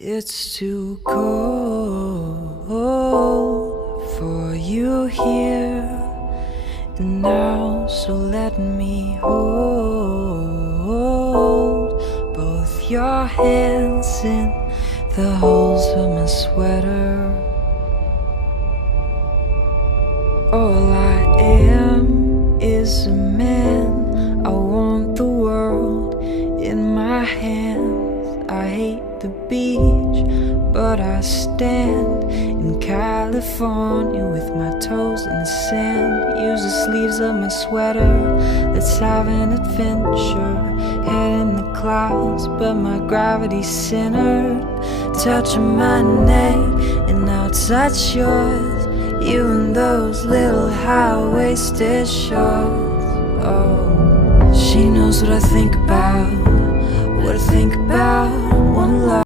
It's too cold for you here and now, so let me hold both your hands in the holes of my sweater. All I am is a man. I want the world in my hands. I hate the beach, but I stand in California with my toes in the sand. Use the sleeves of my sweater. Let's have an adventure. Head in the clouds, but my gravity's centered. Touching my neck, and I'll touch yours. You and those little high-waisted shorts. Oh, she knows what I think about. What I think about one love.